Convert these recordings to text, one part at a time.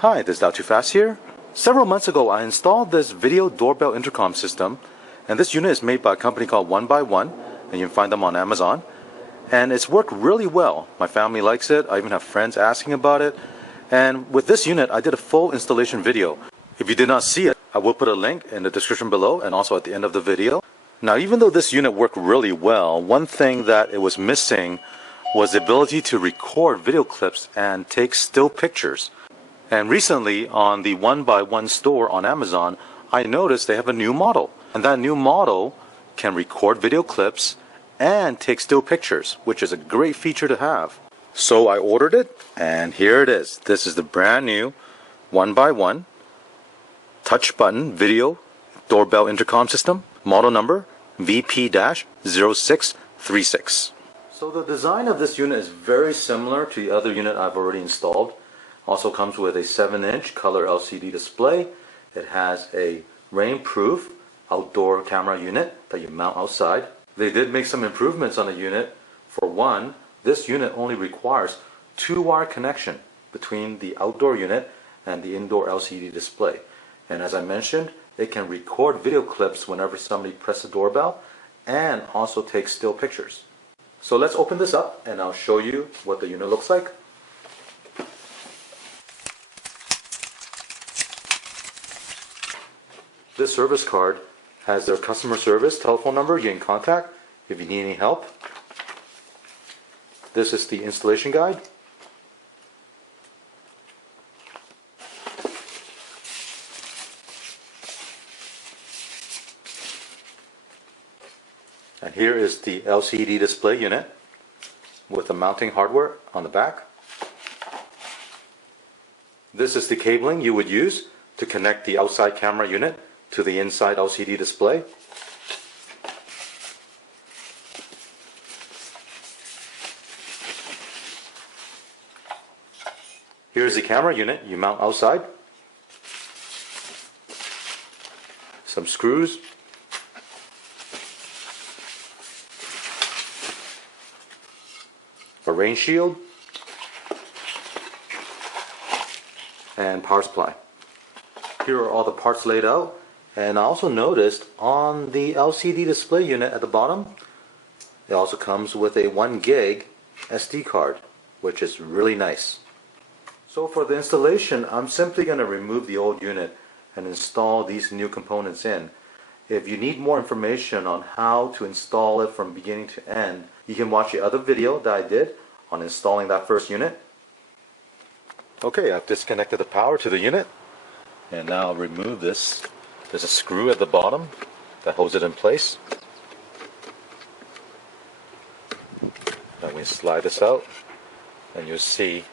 Hi, this is Not Too Fast here. Several months ago, I installed this video doorbell intercom system, and this unit is made by a company called 1byOne, and you can find them on Amazon. And it's worked really well. My family likes it. I even have friends asking about it. And with this unit, I did a full installation video. If you did not see it, I will put a link in the description below and also at the end of the video. Now, even though this unit worked really well, one thing that it was missing was the ability to record video clips and take still pictures. And recently on the 1byOne store on Amazon, I noticed they have a new model. And that new model can record video clips and take still pictures, which is a great feature to have. So I ordered it, and here it is. This is the brand new 1byOne touch button video doorbell intercom system, model number VP-0636. So the design of this unit is very similar to the other unit I've already installed. Also comes with a 7-inch color LCD display. It has a rain-proof outdoor camera unit that you mount outside. They did make some improvements on the unit. For one, this unit only requires 2-wire connection between the outdoor unit and the indoor LCD display. And as I mentioned, it can record video clips whenever somebody presses the doorbell and also take still pictures. So let's open this up and I'll show you what the unit looks like. This service card has their customer service telephone number you can contact if you need any help. This is the installation guide. And here is the LCD display unit with the mounting hardware on the back. This is the cabling you would use to connect the outside camera unit to the inside LCD display. Here's the camera unit you mount outside. Some screws. A rain shield. And power supply. Here are all the parts laid out. And I also noticed on the LCD display unit at the bottom, it also comes with a 1 gig SD card, which is really nice. So for the installation, I'm simply going to remove the old unit and install these new components in. If you need more information on how to install it from beginning to end, you can watch the other video that I did on installing that first unit. Okay, I've disconnected the power to the unit, and now I'll remove this. There's a screw at the bottom that holds it in place. Now we slide this out, and you'll see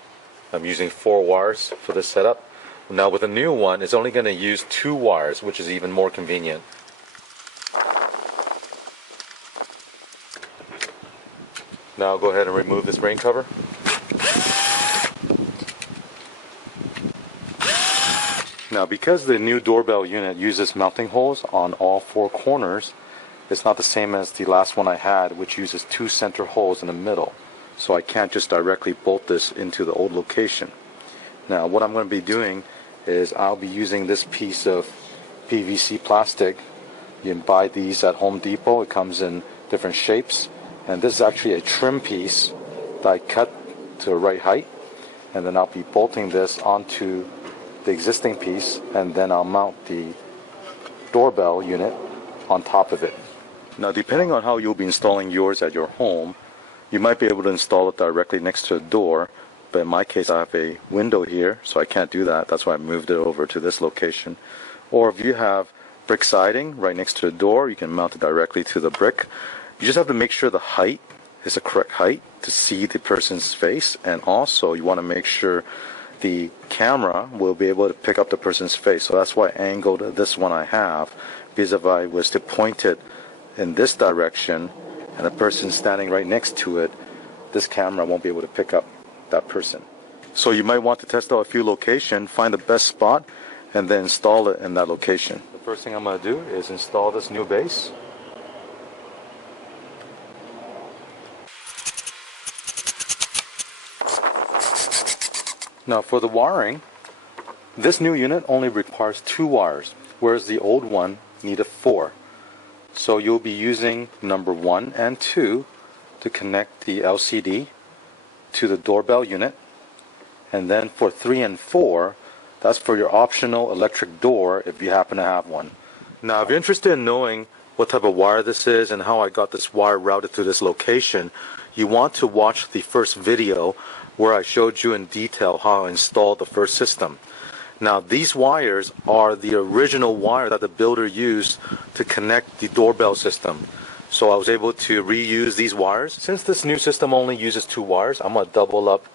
I'm using 4 wires for this setup. Now with the new one, it's only going to use 2 wires, which is even more convenient. Now I'll go ahead and remove this rain cover. Now, because the new doorbell unit uses mounting holes on all 4 corners, it's not the same as the last one I had, which uses 2 center holes in the middle. So I can't just directly bolt this into the old location. Now, what I'm going to be doing is I'll be using this piece of PVC plastic. You can buy these at Home Depot. It comes in different shapes. And this is actually a trim piece that I cut to the right height. And then I'll be bolting this onto the existing piece, and then I'll mount the doorbell unit on top of it. Now, depending on how you'll be installing yours at your home, you might be able to install it directly next to a door, but in my case I have a window here, so I can't do that. That's why I moved it over to this location. Or if you have brick siding right next to the door, you can mount it directly to the brick. You just have to make sure the height is the correct height to see the person's face, and also you want to make sure the camera will be able to pick up the person's face. So that's why I angled this one I have, because if I was to point it in this direction and the person standing right next to it, this camera won't be able to pick up that person. So you might want to test out a few locations, find the best spot, and then install it in that location. The first thing I'm going to do is install this new base. Now for the wiring, This new unit only requires 2 wires, whereas the old one needed 4. So you'll be using number 1 and 2 to connect the LCD to the doorbell unit, and then for 3 and 4, that's for your optional electric door if you happen to have one. Now if you're interested in knowing what type of wire this is and how I got this wire routed to this location, you want to watch the first video where I showed you in detail how I installed the first system. Now these wires are the original wire that the builder used to connect the doorbell system. So I was able to reuse these wires. Since this new system only uses 2 wires, I'm going to double up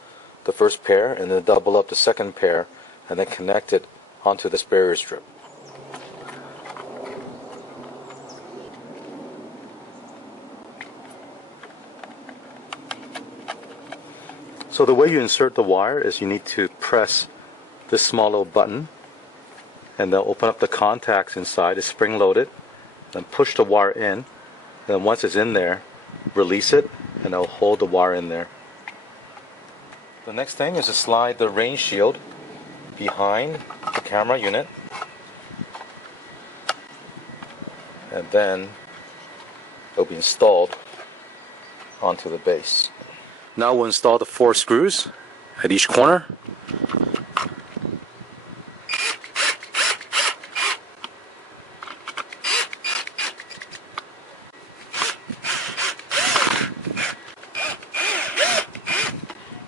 the first pair and then double up the second pair and then connect it onto this barrier strip. So the way you insert the wire is you need to press this small little button, and then open up the contacts inside. It's spring loaded. Then push the wire in, and once it's in there, release it, and it'll hold the wire in there. The next thing is to slide the rain shield behind the camera unit, and then it'll be installed onto the base. Now we'll install the 4 screws at each corner.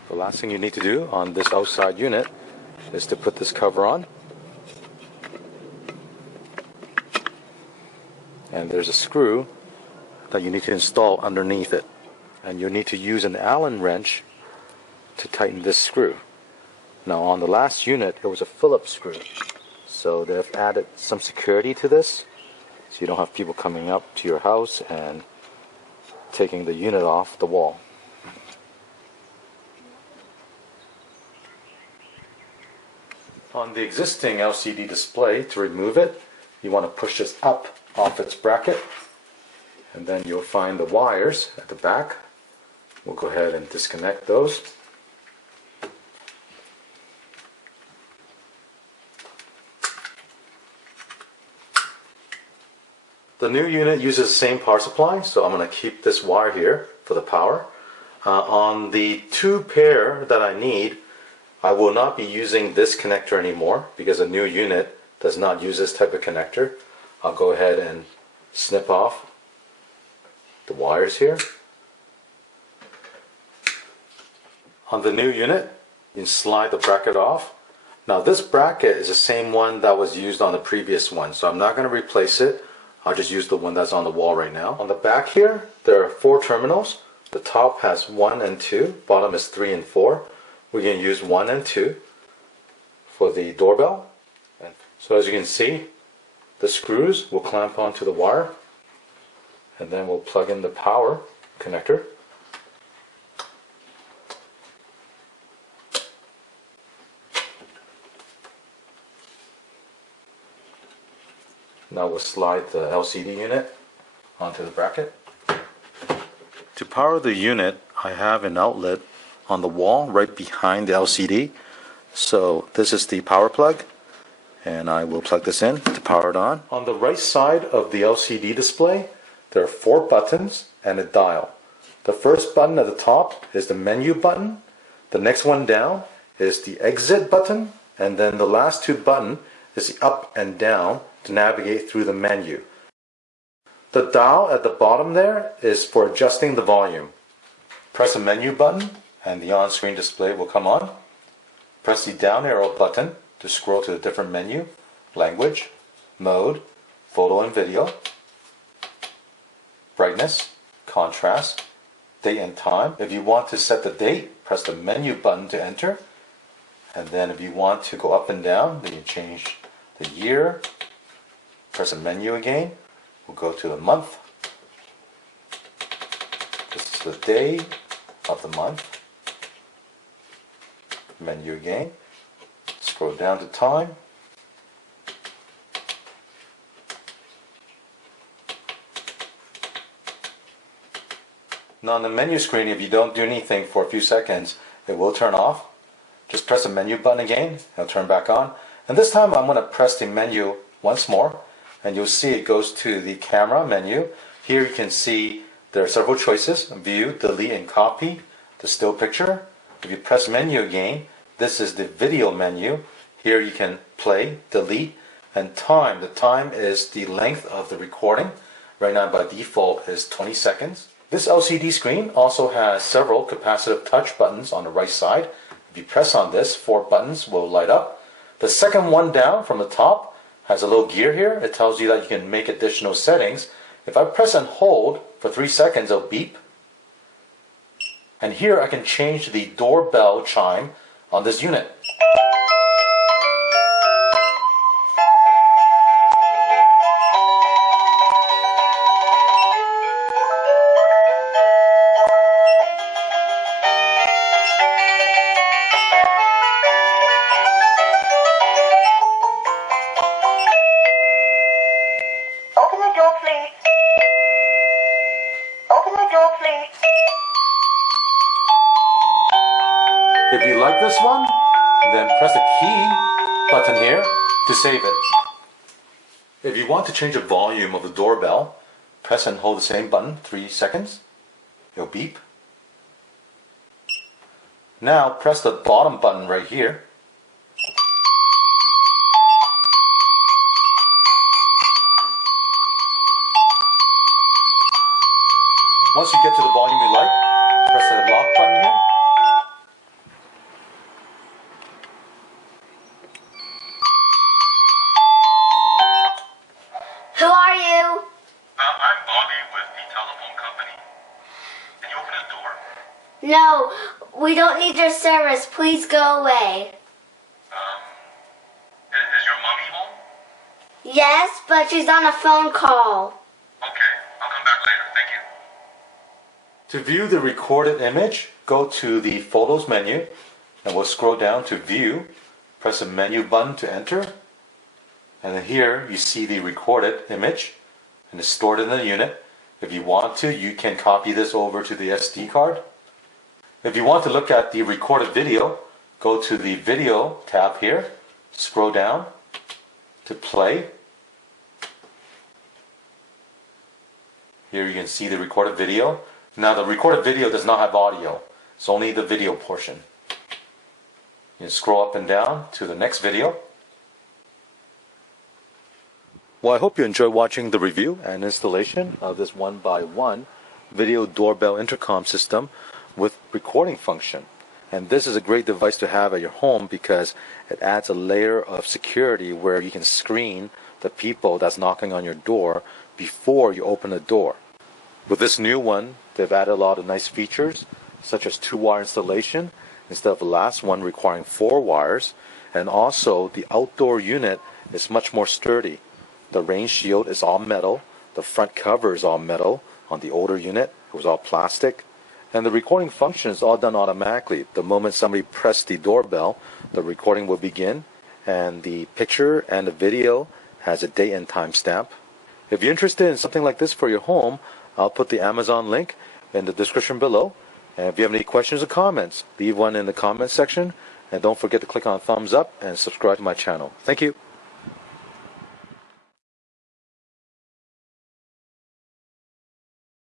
The last thing you need to do on this outside unit is to put this cover on. And there's a screw that you need to install underneath it. And you'll need to use an Allen wrench to tighten this screw. Now on the last unit it was a Phillips screw, so they've added some security to this so you don't have people coming up to your house and taking the unit off the wall. On the existing LCD display, to remove it, you want to push this up off its bracket, and then you'll find the wires at the back. We'll go ahead and disconnect those. The new unit uses the same power supply, so I'm going to keep this wire here for the power. On the 2 pair that I need, I will not be using this connector anymore because a new unit does not use this type of connector. I'll go ahead and snip off the wires here. On the new unit, you can slide the bracket off. Now this bracket is the same one that was used on the previous one, so I'm not going to replace it. I'll just use the one that's on the wall right now. On the back here, there are 4 terminals. The top has 1 and 2, bottom is 3 and 4. We're going to use 1 and 2 for the doorbell. So as you can see, the screws will clamp onto the wire, and then we'll plug in the power connector. Now we'll slide the LCD unit onto the bracket. To power the unit, I have an outlet on the wall right behind the LCD. So this is the power plug, and I will plug this in to power it on. On the right side of the LCD display, there are 4 buttons and a dial. The first button at the top is the menu button. The next one down is the exit button, and then the last 2 buttons is the up and down to navigate through the menu. The dial at the bottom there is for adjusting the volume. Press the menu button and the on-screen display will come on. Press the down arrow button to scroll to a different menu, language, mode, photo and video, brightness, contrast, date and time. If you want to set the date, press the menu button to enter. And then if you want to go up and down, then you change the year. Press the menu again. We'll go to the month. This is the day of the month. Menu again. Scroll down to time. Now on the menu screen, if you don't do anything for a few seconds, it will turn off. Just press the menu button again, it'll turn back on. And this time I'm going to press the menu once more, and you'll see it goes to the camera menu. Here you can see there are several choices: view, delete, and copy the still picture. If you press menu again, this is the video menu. Here you can play, delete, and time. The time is the length of the recording. Right now by default is 20 seconds. This LCD screen also has several capacitive touch buttons on the right side. If you press on this, 4 buttons will light up. The second one down from the top has a little gear here. It tells you that you can make additional settings. If I press and hold for 3 seconds, it'll beep. And here I can change the doorbell chime on this unit. Open the door, please. Open the door, please. If you like this one, then press the key button here to save it. If you want to change the volume of the doorbell, press and hold the same button 3 seconds. It'll beep. Now press the bottom button right here. Once you get to the volume you like, press the lock button here. Who are you? I'm Bobby with the telephone company. Can you open the door? No, we don't need your service. Please go away. Is your mommy home? Yes, but she's on a phone call. Okay, I'll come back later. Thank you. To view the recorded image, go to the Photos menu, and we'll scroll down to View. Press the menu button to enter. And then here you see the recorded image, and it's stored in the unit. If you want to, you can copy this over to the SD card. If you want to look at the recorded video, go to the Video tab here, scroll down to Play. Here you can see the recorded video. Now the recorded video does not have audio, it's only the video portion. You can scroll up and down to the next video. Well, I hope you enjoy watching the review and installation of this 1byOne video doorbell intercom system with recording function. And this is a great device to have at your home because it adds a layer of security where you can screen the people that's knocking on your door before you open the door. With this new one, they've added a lot of nice features such as 2-wire installation instead of the last one requiring 4 wires. And also the outdoor unit is much more sturdy. The rain shield is all metal. The front cover is all metal. On the older unit, it was all plastic. And the recording function is all done automatically. The moment somebody pressed the doorbell, the recording will begin. And the picture and the video has a date and time stamp. If you're interested in something like this for your home, I'll put the Amazon link in the description below. And if you have any questions or comments, leave one in the comment section. And don't forget to click on thumbs up and subscribe to my channel. Thank you.